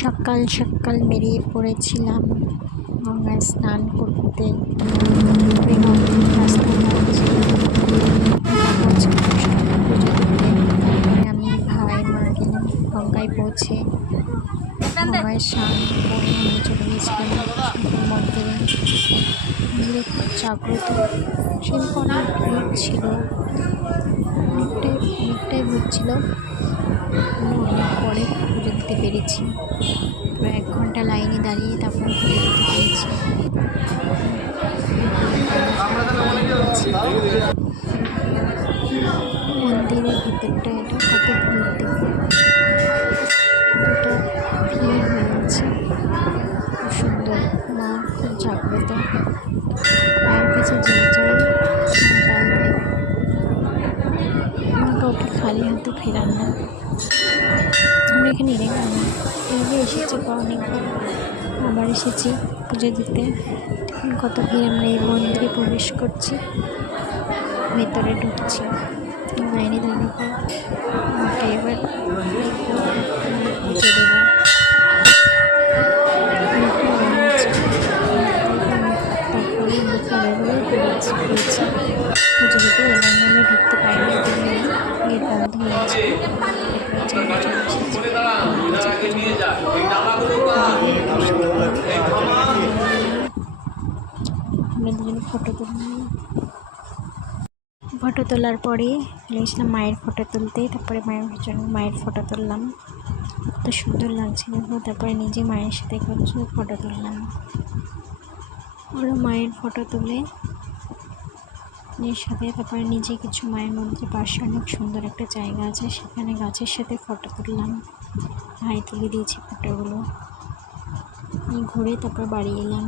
সকাল সকাল বেরিয়ে পড়েছিলাম গঙ্গায় স্নান করতে। তারপরে আমি ভাই মা গেলাম গঙ্গায় পৌঁছে গঙ্গায় স্নান করে আমি চলে গেছিলাম মন্দিরে। মন্দিরে খুব জাগ্রত, সেরকম অনেক ভিড় ছিল, অনেকটাই ভিড় ছিল। অনেক পরে পুজো দিতে পেরেছি, প্রায় 1 ঘন্টা লাইনে দাঁড়িয়ে তারপর পুজো দিতে পেরেছি। মন্দিরের ভিতরটা এটা কত ভিড়, দেখুন কতটা ভিড় হয়ে আছে। খুব সুন্দর, মা খুব জাগ্রত, মায়ের কাছে যে চাই তাই দেয়। মা কাউকে খালি হাতে ফেরান না। আমরা এখানে এভাবে এসেছি অনেকবার, আবার এসেছি পুজো দিতে। কত ভিড়, আমরা এই মন্দিরে প্রবেশ করছি, ভেতরে ঢুকছি। লাইনে দাঁড়ানোর পর আমাকে এবার পুজো দেবো। তারপরে আমরা পরের পেয়েছি পুজো দিতে। এলাম, আমি ঢুকতে পারিনি, গেট বন্ধ হয়েছে। আমরা দুজনে ফটো তোলার পরে গেছিলাম মায়ের ফটো তুলতে। তারপরে মায়ের ফটো তুললাম, কত সুন্দর লাগছিল। তারপরে নিজে মায়ের সাথে কিছু ফটো তুললাম। ওরা মায়ের ফটো তুলে সাথে তারপরে নিজে কিছু মায়ের মন্দিরের পাশে অনেক সুন্দর একটা জায়গা আছে, সেখানে গাছের সাথে ফটো তুললাম। ভাই তুলে দিয়েছি ফটোগুলো, ঘুরে তারপর বাড়ি এলাম।